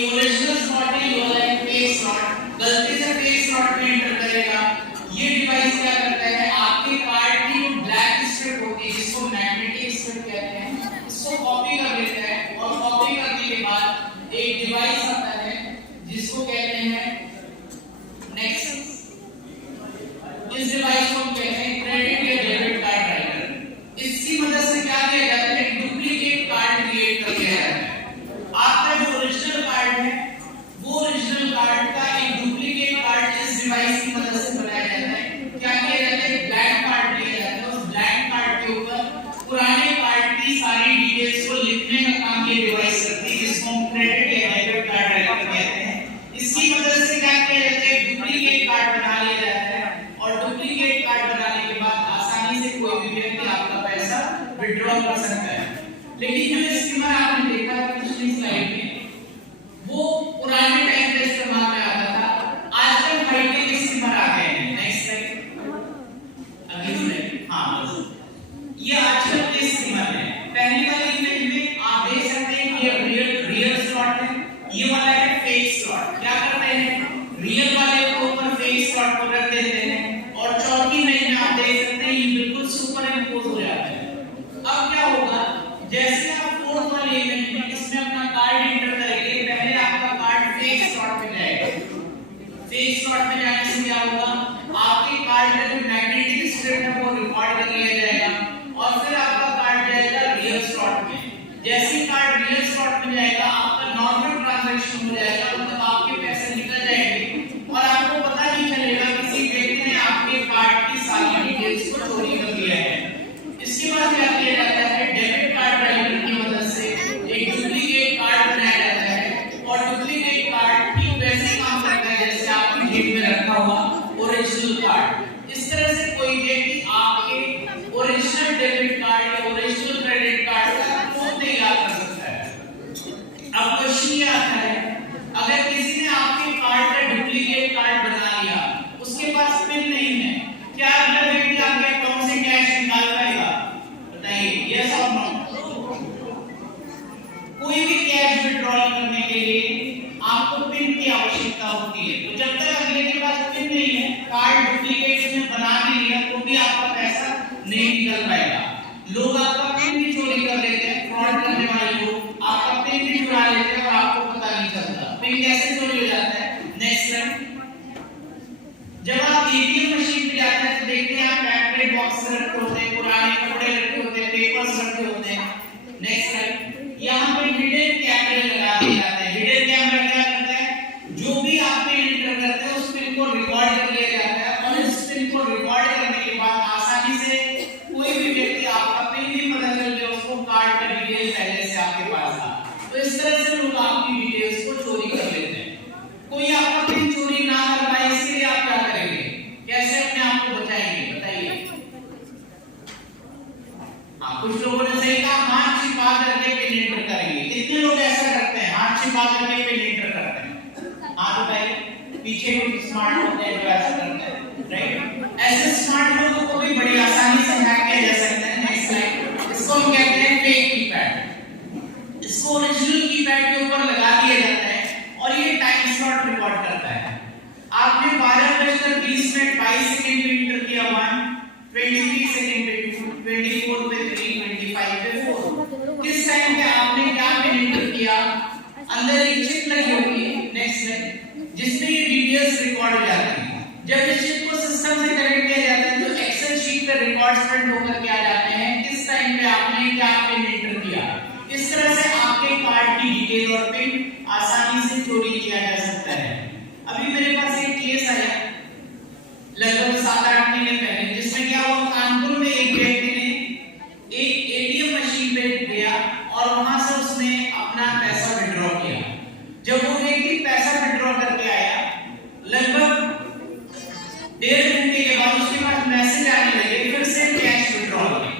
कि original slot है ये वाला एक फेक स्लॉट, गलती से फेक स्लॉट में एंटर करेगा। ये डिवाइस क्या करता है, आपके कार्ड की जो ब्लैक स्ट्रिप होती है जिसको मैग्नेटिक स्ट्रिप कहते हैं, इसको कॉपी कर लेता है और कॉपी करने के बाद एक डिवाइस आता है जिसको कहते हैं नेक्स्ट। इस डिवाइस को हम कहते हैं क्रेडिट या डेबिट कार्ड राइटर। इसकी मदद से क्या किया जाता है, डुप्लीकेट कार्ड क्रिएट कर दिया जाता है। आपका जो ओरिजिनल कार्ड है वो ओरिजिनल कार्ड का एक डुप्लीकेट कार्ड इस डिवाइस की मदद से बनाया जाता है। क्या किया जाता है, ब्लैंक कार्ड लिया जाता है, उस ब्लैंक कार्ड के ऊपर पुराने कार्ड की सारी डिटेल्स को लिखने का काम ये डिवाइस करती है, जिसको हम क्रेडिट या डेबिट कार्ड राइटर कहते हैं। इसकी मदद से क्या किया जाता है, डुप्लीकेट कार्ड बना लिया जाता है और डुप्लीकेट कार्ड बनाने के बाद आसानी से कोई भी व्यक्ति आपका पैसा विड्रॉ कर सकता है। लेकिन जो स्कीमर आपने देखा पिछली स्लाइड में वो पुराने टाइम पे इस्तेमाल में आता था, आजकल हाईटेक स्कीमर आ गए हैं। नेक्स्ट स्लाइड, अगली स्लाइड। हाँ, ये आजकल के स्कीमर है। पहली वाली इमेज में आप देख सकते हैं कि ये रियल स्लॉट है, ये वाला है फेक स्लॉट। क्या करते हैं, रियल वाले को ऊपर फेक स्लॉट को रख देते हैं और चौथी इमेज में आप देख सकते हैं ये बिल्कुल सुपर इम्पोज हो जाता है। अब क्या होगा, जैसे आप फोर्थ वाली इमेज में इसमें अपना कार्ड एंटर करेंगे, पहले आपका कार्ड फेक स्लॉट में जाएगा। फेक स्लॉट में जाने से क्या होगा, आपके कार्ड का जो मैग्नेटिक स्ट्रिप है वो रिकॉर्ड कर लिया जाएगा और फिर आपका कार्ड जाएगा रियल स्लॉट में। जैसे ही कार्ड रियल स्लॉट में जाएगा आपका नॉर्मल ट्रांजैक्शन हो जाएगा, मतलब आपके पैसे निकल जाएंगे और आपको पता नहीं चलेगा किसी व्यक्ति ने आपके कार्ड की सारी डिटेल्स को चोरी कर लिया है। इसके बाद क्या किया जाता है, डेबिट कार्ड राइटर की मदद से एक डुप्लीकेट कार्ड बनाया जाता है और डुप्लीकेट कार्ड ठीक वैसे काम करता है जैसे आपकी जेब में रखा हुआ ओरिजिनल कार्ड। इस तरह से कोई व्यक्ति आपके ओरिजिनल डेबिट कार्ड या ओरिजिनल क्रेडिट कार्ड का कोड तैयार कर सकता है। अब क्वेश्चन ये आता है, अगर किसी ने आपके कार्ड का डुप्लीकेट कार्ड बना लिया, उसके पास पिन नहीं है, क्या अगला व्यक्ति आपके अकाउंट से कैश निकाल पाएगा? बताइए, यस और नो। कोई भी कैश विड्रॉल करने के लिए आपको पिन की आवश्यकता होती है, तो जब तक अगले के पास पिन नहीं है, कार्ड डुप्लीकेट उसने बना भी लिया तो भी आपका पैसा नहीं निकल पाएगा। लोग आपका पिन भी चोरी कर लेते हैं, फ्रॉड करने वाले लोग आपका पिन भी चुरा लेते हैं और आपको पता नहीं चलता। पिन कैसे चोरी हो जाता है? Next slide. जब आप एटीएम मशीन पे जाते हैं तो देखते हैं आप पैकेट बॉक्स रखे होते हैं, पुराने कपड़े रखे होते हैं, पेपर्स रखे होते हैं। Next slide. यहाँ पे हिडन कैमरे लगा दिए जाते हैं। हिडन कैमरा क्या करता है, जो भी आप पे एंटर करते हैं उस पिन को रिकॉर्ड कर लिया जाता है और इस पिन को रिकॉर्ड करने के बाद आसानी से कोई भी व्यक्ति आपका पिन भी पता चल जाए, उसको कार्ड का डिटेल पहले से आपके पास था। तो इस तरह से लोग आपकी डिटेल्स को चोरी कर लेते हैं। कोई आपका पिन चोरी ना कर पाए इसके लिए आप क्या करेंगे, कैसे अपने आप को बचाएंगे? बताइए। कुछ लोगों ने सही कहा, हाथ छिपा करके पिन एंटर करेंगे। कितने लोग ऐसा करते हैं, हाथ छिपा करके पिन एंटर करते हैं? हाथ उठाइए। पीछे कुछ स्मार्ट होते हैं जो ऐसा करते हैं, राइट? ऐसे स्मार्ट लोगों को भी बड़ी आसानी से हैक किया जा सकता है। Next slide. इसको हम कहते हैं फेक कीपैड। इसको ओरिजिनल कीपैड के ऊपर लगा दिया जाता है और ये टाइम स्लॉट रिकॉर्ड करता है। आपने 12:20 पे एंटर किया 1, 23 सेकंड पे 2, 24 पे 3, 25 पे 4। किस टाइम पे आपने क्या पिन एंटर किया? अंदर एक चिप लगी होगी, नेक्स्ट स्लाइड, जिसमें ये डिटेल्स रिकॉर्ड हो जाती है। जब इस चिप को सिस्टम से कनेक्ट किया जाता है तो एक्सेल शीट पे रिकॉर्ड्स प्रिंट होकर के आ जाते हैं किस टाइम पे आपने क्या पिन एंटर किया। इस तरह से आपके कार्ड की डिटेल और पिन आसानी से चोरी किया जा सकता है। अभी मेरे पास एक केस आया लगभग 7-8 महीने पहले, जिसमें क्या हुआ, कानपुर में एक व्यक्ति ने एक एटीएम मशीन पे गया और वहां से उसने अपना पैसा विड्रॉ किया। जब वो व्यक्ति पैसा विड्रॉ करके आया, लगभग 1.5 घंटे के बाद उसके पास मैसेज आने लगे फिर से कैश विड्रॉल के।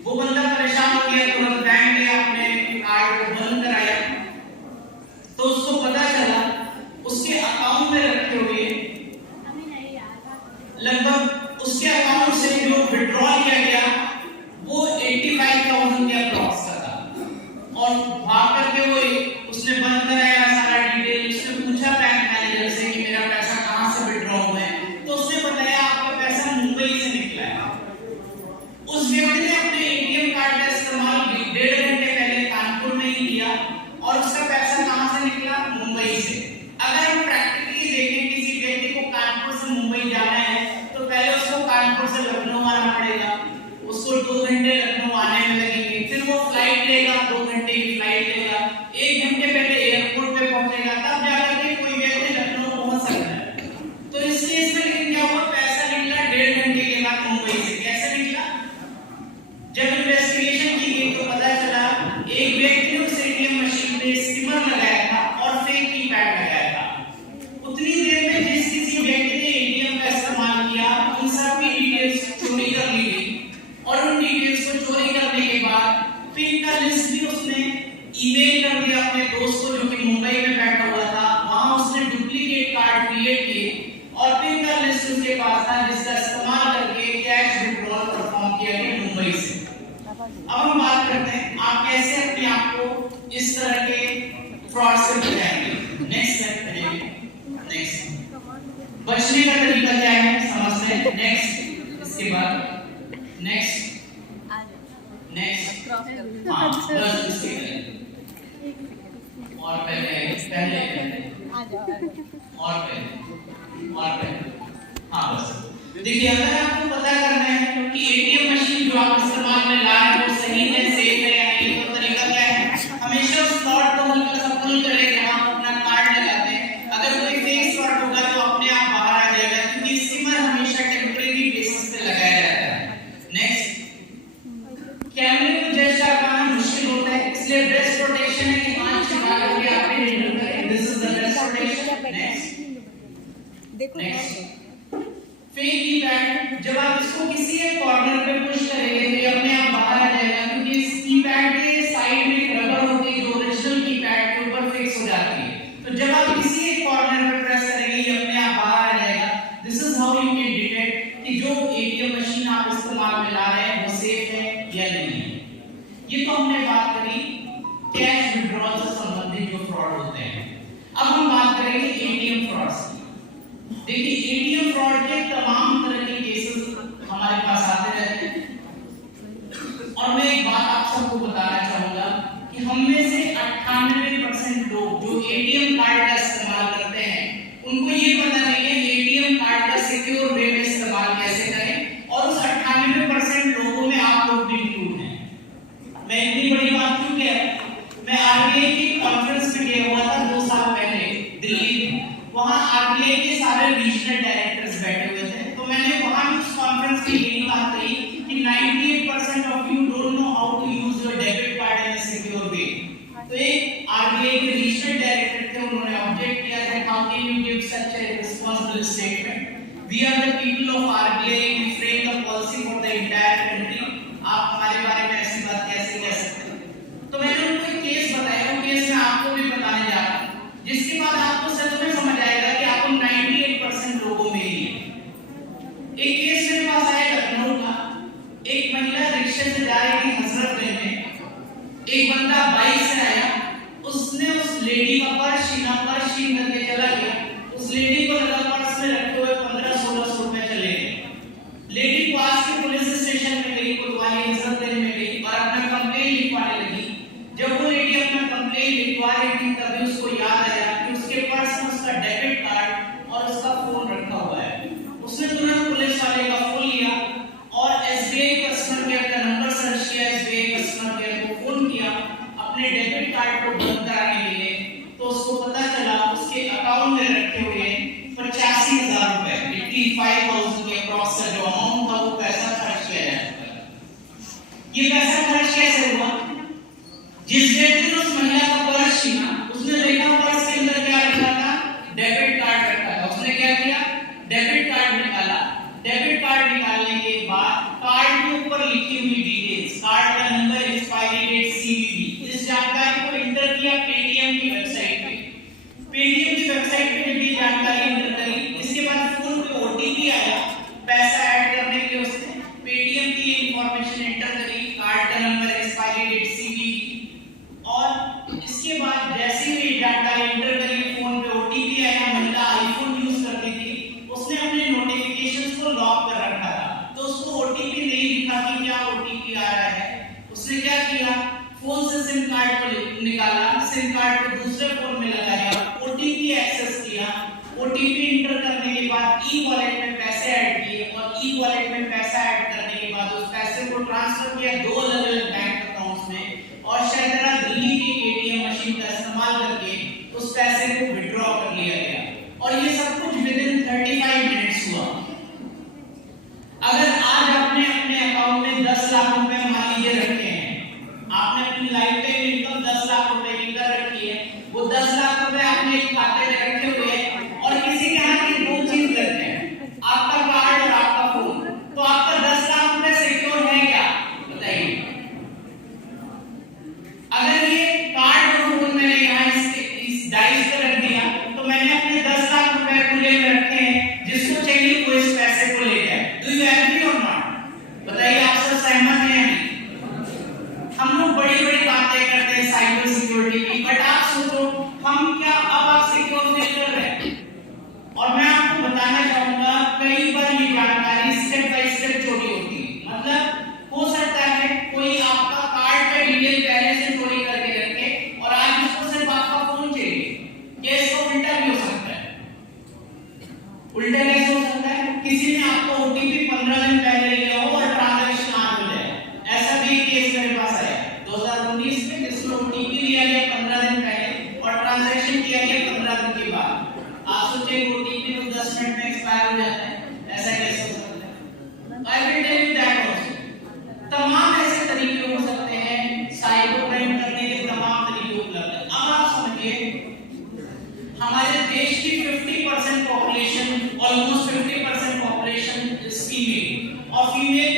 वो बंदा परेशान हो गया, तुरंत बैंक गया, अपने कार्ड को बंद कराया तो उसको पता चला उसके अकाउंट में रखे हुए लगभग उसके अकाउंट से जो विड्रॉल किया गया वो 85,000 के अप्रॉक्स का था और भाग करके वो उसने बंद कराया, सारा डिटेल फ्रॉड से बच जाएंगे। नेक्स्ट स्टेप करेंगे। नेक्स्ट बचने का तरीका क्या है समझते हैं। नेक्स्ट इसके बाद नेक्स्ट हाँ बस इसके और पहले और पहले हाँ बस देखिए, अगर आपको पता करना है कि एटीएम मशीन जो आप इस्तेमाल में ला रहे हैं वो सही है, सेफ है या नहीं, तो तरीका क्या है, हमेशा उस स्लॉट को हल्का सा पुल करें जहां आप अपना कार्ड लगाते हैं। अगर कोई फेक स्लॉट होगा तो अपने आप बाहर आ जाएगा, क्योंकि स्किमर हमेशा टेंपरेरी बेसिस पे लगाया जाता है। नेक्स्ट, कैमरे को जज करना मुश्किल होता है, इसलिए बेस्ट प्रोटेक्शन है कि आंख छिपा करके आपने हैंडल करें। This is the best protection. Next next fake keypad, जब आप इसको किसी एक कॉर्नर पे पुश करेंगे तो ये अपने आप बाहर आ जाएगा, क्योंकि इस कीपैड के साइड में एक रबर होती है जो ओरिजिनल कीपैड के ऊपर फिक्स हो जाती है। तो जब आप किसी एक कॉर्नर पे प्रेस करेंगे ये अपने आप बाहर आ जाएगा। This is how you can detect कि जो एटीएम मशीन आप इस्तेमाल में ला रहे हैं वो सेफ है या नहीं है। ये तो हमने बात करी कैश विड्रॉल से संबंधित जो फ्रॉड होते हैं। अब हम बात करेंगे एटीएम फ्रॉड्स की। देखिए, एटीएम फ्रॉड के तमाम तरह के केसेस हमारे पास आते रहते हैं, और मैं एक बात आप सबको बताना चाहूंगा कि हम में से 98% लोग जो एटीएम कार्ड का इस्तेमाल करते हैं उनको ये पता नहीं है एटीएम कार्ड का सिक्योर वे में इस्तेमाल कैसे करें, और उस 98% लोगों में आप लोग भी इंक्लूड हैं। मैं इतनी बड़ी बात क्यों कह रहा हूं, मैं आरबीआई की कॉन्फ्रेंस में गया हुआ था 2 साल पहले दिल्ली में। वहां आरबीआई के सारे रीजनल डायरेक्टर्स बैठे हुए थे, तो मैंने वहां भी उस कॉन्फ्रेंस में यही बात कही कि 98% of you don't know how to use your debit card in a secure way. तो एक आरबीआई के रीजनल डायरेक्टर थे, उन्होंने ऑब्जेक्ट किया था, how can you give such a responsible statement, we are the people of RBI, we frame the policy for the entire country, आप हमारे बारे में ऐसी बात कैसे कह सकते हैं। तो मैंने उनको एक केस बताया, वो केस मैं आपको भी बताने जा रहा हूं, जिसके बाद आपको सच में समझ आएगा कि आपको 98% लोगों में ही है। एक केस मेरे पास आया लखनऊ का, एक महिला रिक्शे से जा रही थी हजरतगंज में, एक बंदा बाइक से आया, उसने उस लेडी का पर्स छीन करके चला गया। उस लेडी को लगा पर्स में रखे हुए 1500-1600 रुपए चले गए। लेडी पास के पुलिस स्टेशन में गई, कोतवाली हजरतगंज में गई और अपना कंप्लेंट लिखवाने लगी। जब वो लेडी अपना कंप्लेंट लिखवा रही थी तभी उसको याद आया कि उसके पर्स में उसका डेबिट कार्ड और उसका फोन रखा हुआ है। उसने तुरंत पुलिस वाले का फोन लिया और एसबीआई कस्टमर केयर का नंबर सर्च किया, एसबीआई कस्टमर केयर को फोन किया अपने डेबिट कार्ड को बंद कराने के लिए। तो उसको पता चला उसके अकाउंट में रखे हुए 85,000 रुपए, 85,000 के अप्रॉक्स जो अमाउंट था वो पैसा खर्च किया जा चुका है। ये पैसा खर्च कैसे हुआ? जिस व्यक्ति ने उस महिला का पर्स छीना, उसने देखा पर्स के अंदर क्या रखा था, डेबिट कार्ड रखा था। उसने क्या किया, डेबिट कार्ड निकाला। डेबिट कार्ड निकालने के बाद कार्ड के ऊपर लिखी हुई डिटेल्स, कार्ड का नंबर, एक्सपायरी डेट, सीवीवी, इस जानकारी को इंटर किया पेटीएम की वेबसाइट पे। पेटीएम की वेबसाइट पे जब ये जानकारी इंटर करी, इसके बाद फोन पे ओटीपी आया पैसा ऐड करने के लिए। उसने पेटीएम की इंफॉर्मेशन एंटर करी, कार्ड का नंबर, एक्सपायरी डेट, सीवीवी, और इसके बाद जैसे ही जानकारी एंटर करी फोन पे ओटीपी आया। महिला आईफोन यूज करती थी, उसने अपने नोटिफिकेशंस को लॉक कर रखा था, तो उसको ओटीपी नहीं दिखा कि क्या ओटीपी आ रहा है। उसने क्या किया, फोन से सिम कार्ड को निकाला, सिम कार्ड को दूसरे फोन में लगाया, ओटीपी एक्सेस किया। ओटीपी इंटर करने के बाद ई वॉलेट में पैसे ऐड किए, और ई वॉलेट में पैसा ऐड करने के बाद उस पैसे को ट्रांसफर किया 2 अलग-अलग बैंक अकाउंट्स में, और शायद दिल्ली की एटीएम मशीन का इस्तेमाल करके उस पैसे को विड्रॉ कर लिया गया। और ये सब कुछ विदिन 35 मिनट्स हुआ। अगर आज आपने अपने अकाउंट में 10 लाख रुपए मान लीजिए रखे हैं, आपने अपनी लाइफ टाइम इनकम 10 लाख रुपए की कर रखी है, वो 10 लाख रुपए आपने एक खाते में रखे हुए हैं, और किसी के हाथ में 2 चीज करते हैं, आपका कार्ड और आपका फोन, तो आपका 10 लाख रुपए सिक्योर है क्या, बताइए। अगर ये कार्ड और फोन मैंने यहाँ इस डाइस पे रख दिया, तो मैंने अपने 10 लाख रुपए खुले में रखे हैं, जिसको चाहिए वो इस पैसे को ले जाए। डू यू एग्री और नॉट? बताइए, आप सब सहमत हैं या नहीं? हम लोग बड़ी बड़ी बातें करते हैं साइबर सिक्योरिटी की, बट आप सोचो हम क्या अब आप सिक्योर नहीं कर रहे हैं। और मैं आपको बताना चाहूंगा कई बार ये जानकारी स्टेप बाय स्टेप चोरी होती है। मतलब हो सकता है कोई आपका कार्ड का डिटेल पहले से चोरी करके रखे और आज उसको सिर्फ आपका फोन चाहिए। ये इसको उल्टा भी हो सकता है। उल्टा कैसे हो सकता है? किसी ने आपको ओटीपी 15 दिन पहले दिया हो और ट्रांजैक्शन आज हो जाए। ऐसा भी केस मेरे पास आया 2019 में, जिसमें ओटीपी लिया गया 15 दिन पहले और ट्रांजैक्शन किया गया 15 दिन के बाद। आप सोचिए ओटीपी तो 10 मिनट में एक्सपायर हो जाता है, ऐसा कैसे हो सकता है? I will tell you that also. तमाम ऐसे तरीके हो सकते हैं, साइबर क्राइम करने के तमाम तरीके उपलब्ध हैं। अब आप समझिए हमारे देश की 50% population, almost 50% population is female, और फीमेल